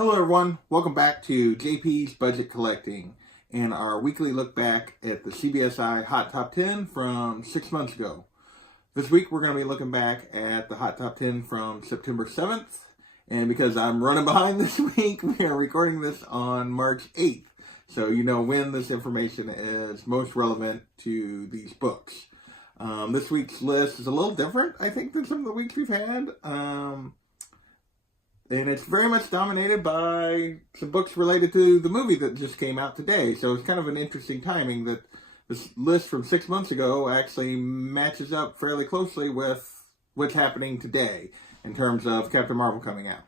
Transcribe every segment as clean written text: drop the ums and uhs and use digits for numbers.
Hello everyone, welcome back to JP's Budget Collecting and our weekly look back at the CBSI Hot Top 10 from 6 months ago. This week we're going to be looking back at the Hot Top 10 from September 7th, and because I'm running behind this week, we are recording this on March 8th, so you know when this information is most relevant to these books. This week's list is a little different, I think, than some of the weeks we've had. And it's very much dominated by some books related to the movie that just came out today. So it's kind of an interesting timing that this list from 6 months ago actually matches up fairly closely with what's happening today in terms of Captain Marvel coming out.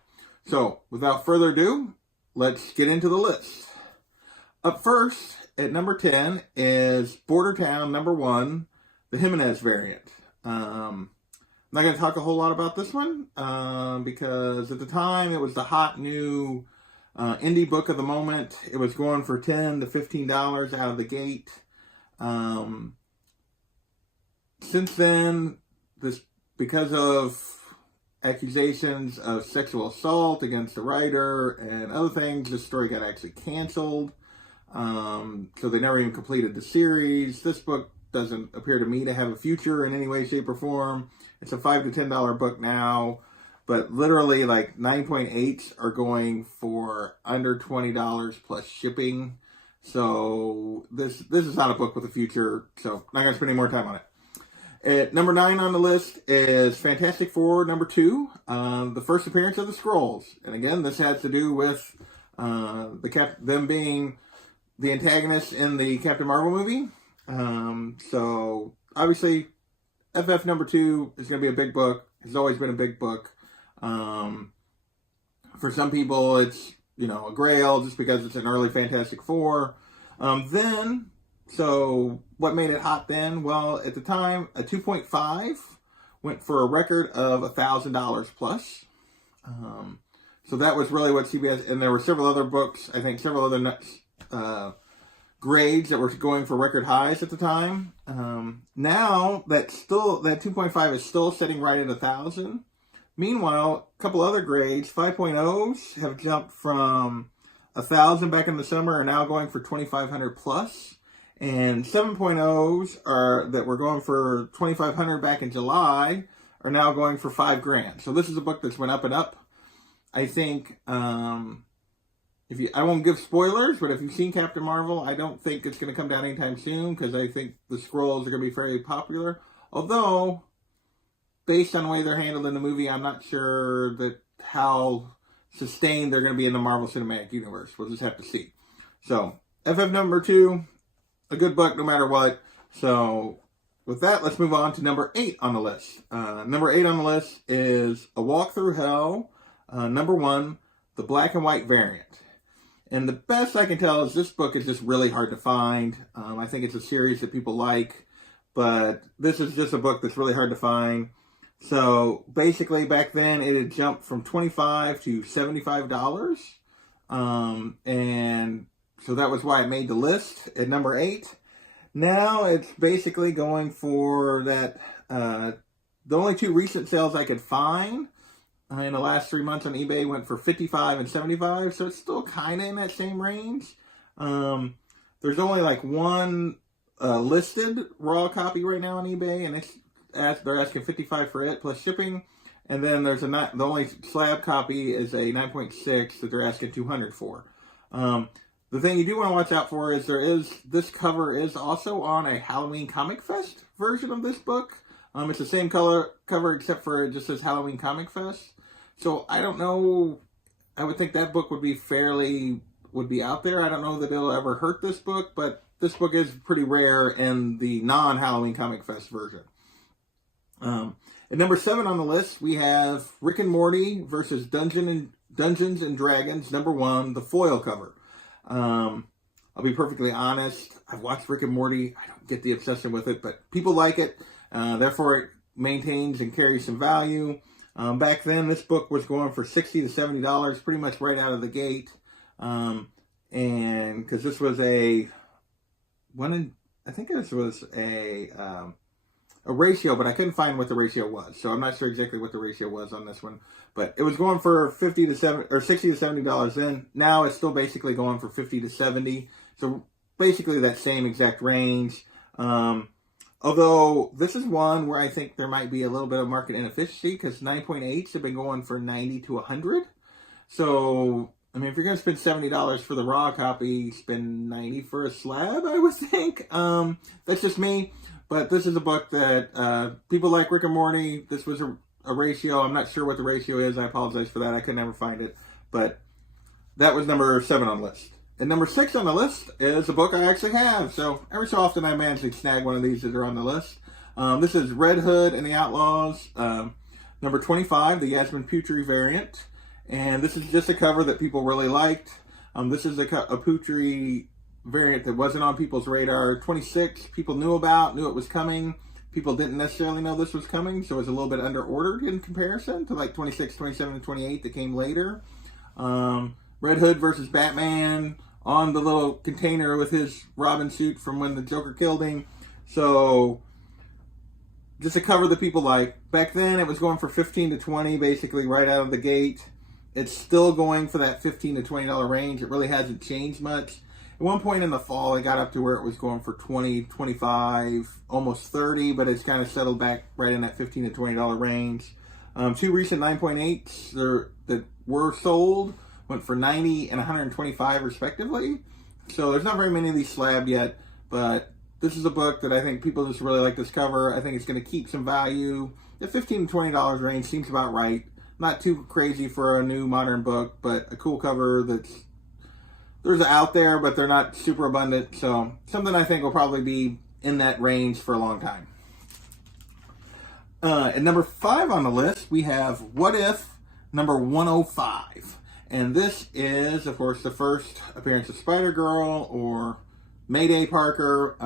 So without further ado, let's get into the list. Up first at number 10 is Border Town number 1, the Jimenez variant. I'm not going to talk a whole lot about this one because at the time it was the hot new indie book of the moment. It was going for $10 to $15 out of the gate. Since then, because of accusations of sexual assault against the writer and other things, this story got actually canceled. So they never even completed the series. This book doesn't appear to me to have a future in any way, shape, or form. It's a $5 to $10 book now, but literally like 9.8s are going for under $20 plus shipping. So this is not a book with a future, so not going to spend any more time on it. At number 9 on the list is Fantastic Four number 2, the first appearance of the Skrulls. And again, this has to do with them being the antagonists in the Captain Marvel movie. So obviously FF number 2 is going to be a big book. It's always been a big book. For some people it's, a grail just because it's an early Fantastic Four. So what made it hot then? Well, at the time, a 2.5 went for a record of $1,000 plus. So that was really what CBS, and there were several other books, I think several other grades that were going for record highs at the time. Now that 2.5 is still sitting right at 1,000. Meanwhile, a couple other grades, 5.0s have jumped from 1,000 back in the summer are now going for 2,500 plus, and 7.0s that were going for 2,500 back in July are now going for $5,000. So this is a book that's went up and up. I think. I won't give spoilers, but if you've seen Captain Marvel, I don't think it's going to come down anytime soon because I think the Skrulls are going to be very popular. Although, based on the way they're handled in the movie, I'm not sure that how sustained they're going to be in the Marvel Cinematic Universe. We'll just have to see. So, FF number 2, a good book no matter what. So, with that, let's move on to number 8 on the list. Number 8 on the list is A Walk Through Hell, number 1, the black and white variant. And the best I can tell is this book is just really hard to find. I think it's a series that people like, but this is just a book that's really hard to find. So basically back then it had jumped from $25 to $75. And so that was why it made the list at number 8. Now it's basically going for that, the only 2 recent sales I could find in the last 3 months on eBay went for $55 and $75, so it's still kind of in that same range. There's only like one listed raw copy right now on eBay, and they're asking $55 for it plus shipping. And then there's the only slab copy is a 9.6 that they're asking $200 for. The thing you do want to watch out for is this cover is also on a Halloween Comic Fest version of this book. It's the same cover except for it just says Halloween Comic Fest. So I don't know. I would think that book would be out there. I don't know that it'll ever hurt this book, but this book is pretty rare in the non-Halloween Comic Fest version. At number 7 on the list, we have Rick and Morty versus Dungeons and Dragons, number 1, the foil cover. I'll be perfectly honest. I've watched Rick and Morty. I don't get the obsession with it, but people like it. Therefore, it maintains and carries some value. Back then, this book was going for $60 to $70, pretty much right out of the gate. And because this was a ratio, but I couldn't find what the ratio was. So I'm not sure exactly what the ratio was on this one. But it was going for $50 to $70 or $60 to $70 then. Now it's still basically going for $50 to $70. So basically that same exact range. Although this is one where I think there might be a little bit of market inefficiency because 9.8s have been going for $90 to $100. So, I mean, if you're going to spend $70 for the raw copy, spend $90 for a slab, I would think. That's just me. But this is a book that people like Rick and Morty. This was a ratio. I'm not sure what the ratio is. I apologize for that. I could never find it. But that was number 7 on the list. And number 6 on the list is a book I actually have. So every so often I manage to snag one of these that are on the list. This is Red Hood and the Outlaws, number 25, the Yasmin Putri variant. And this is just a cover that people really liked. This is a Putri variant that wasn't on people's radar. 26, people knew it was coming. People didn't necessarily know this was coming, so it was a little bit under-ordered in comparison to like 26, 27, and 28 that came later. Red Hood versus Batman on the little container with his Robin suit from when the Joker killed him. So, just a cover that people like. Back then, it was going for $15 to $20, basically right out of the gate. It's still going for that $15 to $20 range. It really hasn't changed much. At one point in the fall, it got up to where it was going for $20, $25, almost $30, but it's kind of settled back right in that $15 to $20 range. 2 recent 9.8s that were sold went for $90 and $125 respectively. So there's not very many of these slabbed yet, but this is a book that I think people just really like this cover. I think it's going to keep some value. The $15 to $20 range seems about right. Not too crazy for a new modern book, but a cool cover there's out there, but they're not super abundant. So something I think will probably be in that range for a long time. At number 5 on the list, we have What If, number 105. And this is, of course, the first appearance of Spider-Girl or Mayday Parker.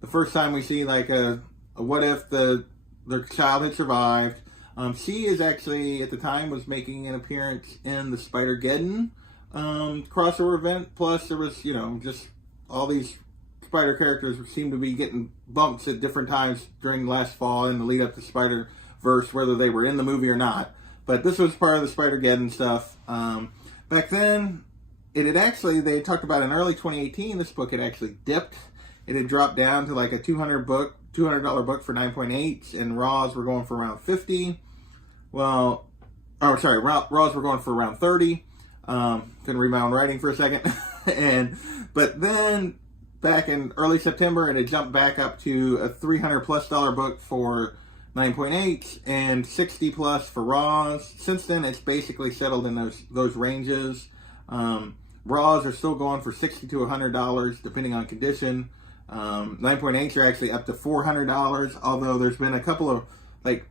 The first time we see like a what if their child had survived. She is actually, at the time, was making an appearance in the Spider-Geddon crossover event. Plus, there was, just all these Spider characters seem to be getting bumps at different times during last fall in the lead up to Spider-Verse, whether they were in the movie or not. But this was part of the Spider-Geddon stuff. Back then, they had talked about in early 2018, this book had actually dipped. It had dropped down to like a $200 book for 9.8s, and Raws were going for around 50. Raws were going for around 30. Couldn't read my own writing for a second. But then back in early September, it had jumped back up to a $300+ book for 9.8 and 60 plus for Raws. Since then, it's basically settled in those ranges. Raws are still going for $60 to $100 depending on condition. 9.8s are actually up to $400, although there's been a couple of like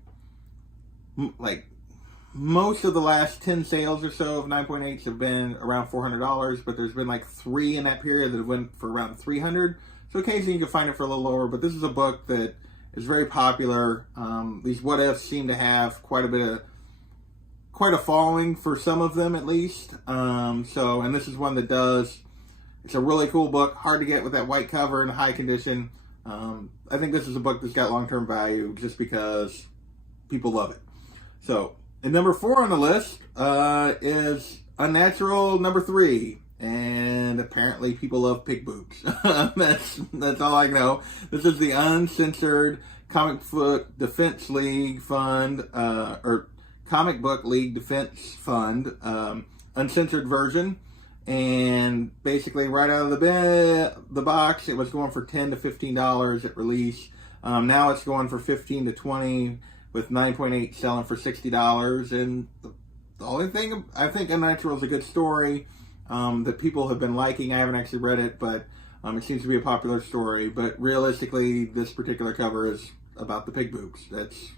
most of the last 10 sales or so of 9.8s have been around $400, but there's been like 3 in that period that went for around $300. So occasionally you can find it for a little lower, but this is a book that is very popular. These what ifs seem to have quite a following for some of them at least. And this is one that does. It's a really cool book, hard to get with that white cover in high condition. I think this is a book that's got long-term value just because people love it. So, and number 4 on the list is Unnatural number 3. And apparently people love pig boobs. That's all I know. This is the Uncensored Comic Book Defense League Fund, or Comic Book League Defense Fund, uncensored version. And basically right out of the box, it was going for $10 to $15 at release. Now it's going for $15 to $20, with 9.8 selling for $60. And the only thing, I think Unnatural is a good story that people have been liking. I haven't actually read it, but it seems to be a popular story. But realistically, this particular cover is about the pig boobs. That's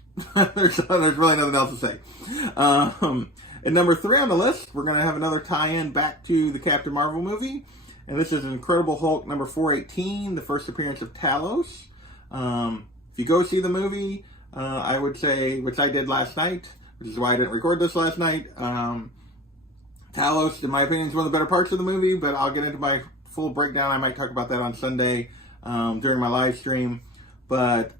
there's really nothing else to say. At number 3 on the list, we're going to have another tie-in back to the Captain Marvel movie. And this is Incredible Hulk number 418, the first appearance of Talos. If you go see the movie, I would say, which I did last night, which is why I didn't record this last night, Talos, in my opinion, is one of the better parts of the movie, but I'll get into my full breakdown. I might talk about that on Sunday during my live stream. But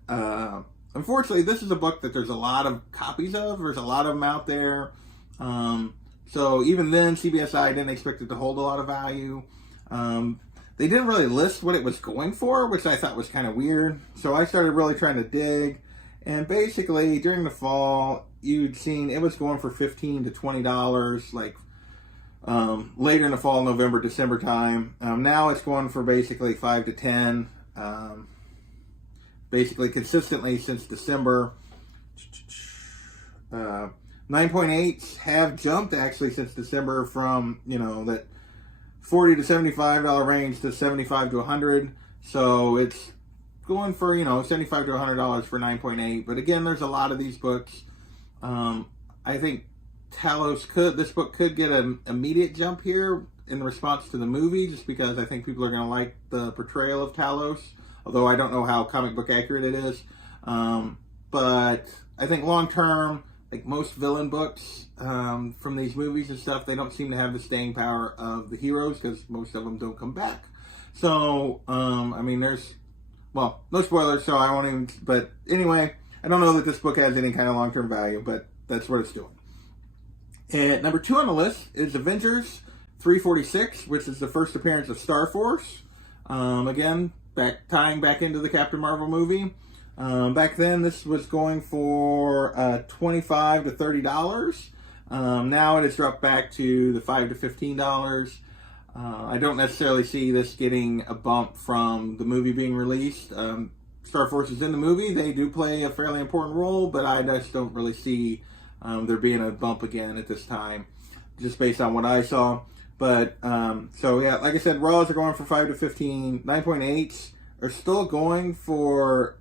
unfortunately, this is a book that there's a lot of copies of. There's a lot of them out there. So even then, CBSI didn't expect it to hold a lot of value. They didn't really list what it was going for, which I thought was kind of weird. So I started really trying to dig. And basically, during the fall, you'd seen it was going for $15 to $20, like later in the fall, November, December time. Now it's going for basically $5 to $10, basically consistently since December. 9.8s have jumped actually since December from, that $40 to $75 range to $75 to $100. So it's going for, $75 to $100 for 9.8. But again, there's a lot of these books. I think this book could get an immediate jump here in response to the movie, just because I think people are going to like the portrayal of Talos, although I don't know how comic book accurate it is. But I think long term, like most villain books from these movies and stuff, they don't seem to have the staying power of the heroes, because most of them don't come back. So, no spoilers, so I won't even, but anyway, I don't know that this book has any kind of long-term value, but that's what it's doing. And number 2 on the list is Avengers 346, which is the first appearance of Star Force. Again, tying back into the Captain Marvel movie. Back then, this was going for $25 to $30. Now it has dropped back to the $5 to $15. I don't necessarily see this getting a bump from the movie being released. Star Force is in the movie. They do play a fairly important role, but I just don't really see there being a bump again at this time, just based on what I saw. But, like I said, Raws are going for $5 to $15. 9.8s are still going for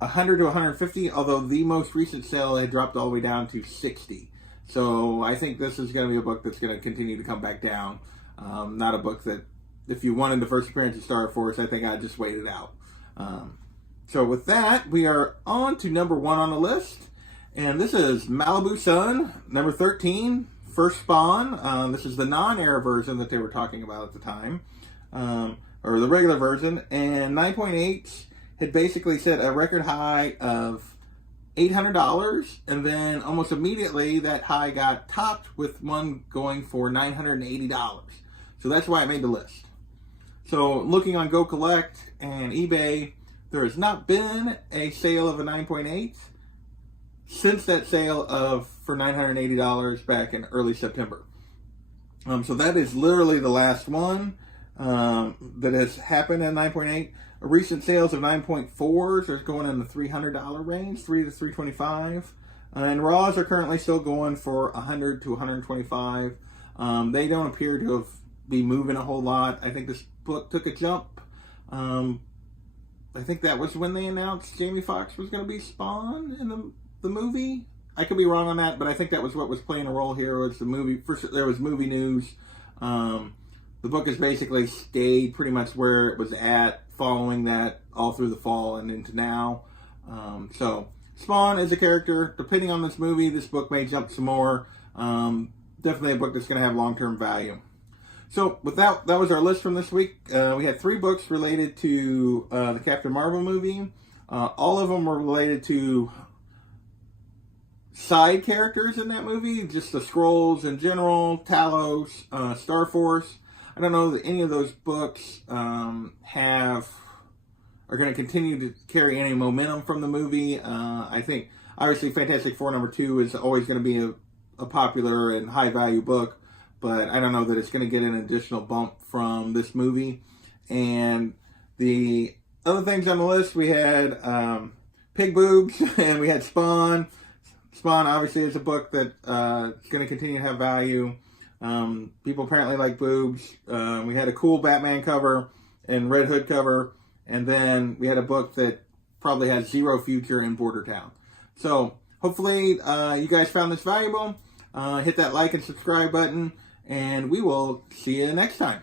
$100 to $150, although the most recent sale had dropped all the way down to $60. So I think this is going to be a book that's going to continue to come back down. Not a book that, if you wanted the first appearance of Star Force, I think I'd just wait it out. So with that, we are on to number 1 on the list. And this is Malibu Sun, number 13, First Spawn. This is the non-air version that they were talking about at the time, or the regular version. And 9.8 had basically set a record high of $800, and then almost immediately that high got topped with one going for $980. So that's why it made the list. So looking on Go Collect and eBay, there has not been a sale of a 9.8 since that sale for $980 back in early September. So that is literally the last one that has happened at 9.8. Recent sales of 9.4s are going in the $300 range, $300 to $325, and Raws are currently still going for $100 to $125. They don't appear to be moving a whole lot. I think this book took a jump. I think that was when they announced Jamie Foxx was going to be Spawn in the movie. I could be wrong on that, but I think that was what was playing a role here. Was the movie? First, there was movie news. The book has basically stayed pretty much where it was at following that all through the fall and into now. So Spawn is a character. Depending on this movie, this book may jump some more. Definitely a book that's going to have long-term value. So with that was our list from this week. We had 3 books related to the Captain Marvel movie. All of them were related to side characters in that movie, just the Skrulls in general, Talos, Star Force. I don't know that any of those books are going to continue to carry any momentum from the movie. I think, obviously, Fantastic Four number 2 is always going to be a popular and high-value book, but I don't know that it's going to get an additional bump from this movie. And the other things on the list, we had Pig Boobs, and we had Spawn. Spawn, obviously, is a book that is going to continue to have value. People apparently like boobs. We had a cool Batman cover and Red Hood cover, and then we had a book that probably has zero future in Bordertown. So hopefully you guys found this valuable. Hit that like and subscribe button, and we will see you next time.